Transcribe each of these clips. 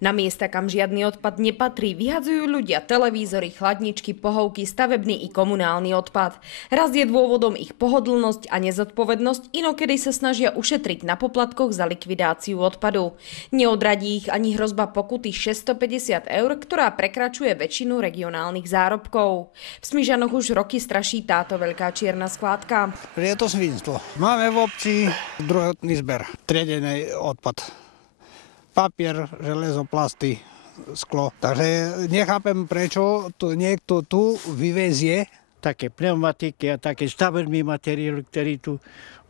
Na miesta, kam žiadny odpad nepatrí, vyhadzujú ľudia televízory, chladničky, pohovky, stavebný i komunálny odpad. Raz je dôvodom ich pohodlnosť a nezodpovednosť, inokedy sa snažia ušetriť na poplatkoch za likvidáciu odpadu. Neodradí ich ani hrozba pokuty 650 eur, ktorá prekračuje väčšinu regionálnych zárobkov. V Smižanoch už roky straší táto veľká čierna skládka. Je to svinstvo. Máme v obci druhotný zber, triedený odpad. Papier, železo, plasty, sklo. Takže nechápem, prečo to niekto tu vyvezie. Také pneumatiky a také stavebný materiál, ktorý tu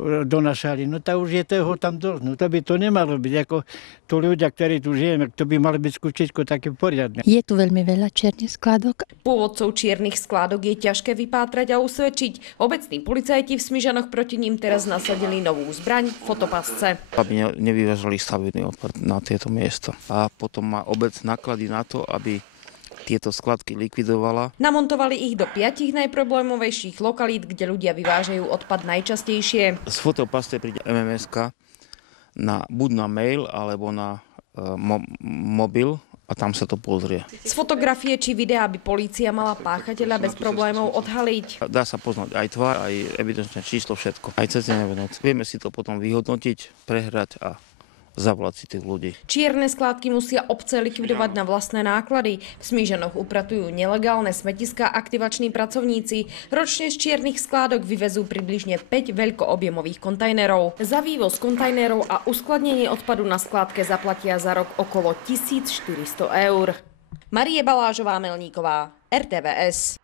donášali. No to už je toho tam dosť. No to by to nemalo byť. Ako tu ľudia, ktorí tu žijeme, to by mali byť skúčičko také poriadne. Je tu veľmi veľa čiernych skládok. Pôvodcov čiernych skládok je ťažké vypátrať a usvedčiť. Obecní policajti v Smižanoch proti ním teraz nasadili novú zbraň, fotopasce. Aby nevyvážali stavebný odpad na tieto miesta. A potom má obec náklady na to, aby tieto skladky likvidovala. Namontovali ich do 5 najproblémovejších lokalít, kde ľudia vyvážajú odpad najčastejšie. Z fotopaste príde MMS-ka buď na mail, alebo na mobil a tam sa to pozrie. Z fotografie či videa by polícia mala páchateľa bez problémov odhaliť. Dá sa poznať aj tvár, aj evidenčné číslo, všetko. Aj cez vec. Vieme si to potom vyhodnotiť, prehrať a zavolať si tých ľudí. Čierne skládky musia obce likvidovať na vlastné náklady. V Smižanoch upratujú nelegálne smetiská aktivační pracovníci. Ročne z čiernych skládok vyvezú približne 5 veľkoobjemových kontajnerov. Za vývoz kontajnerov a uskladnenie odpadu na skládke zaplatia za rok okolo 1400 eur. Marie Balážová Melníková, RTVS.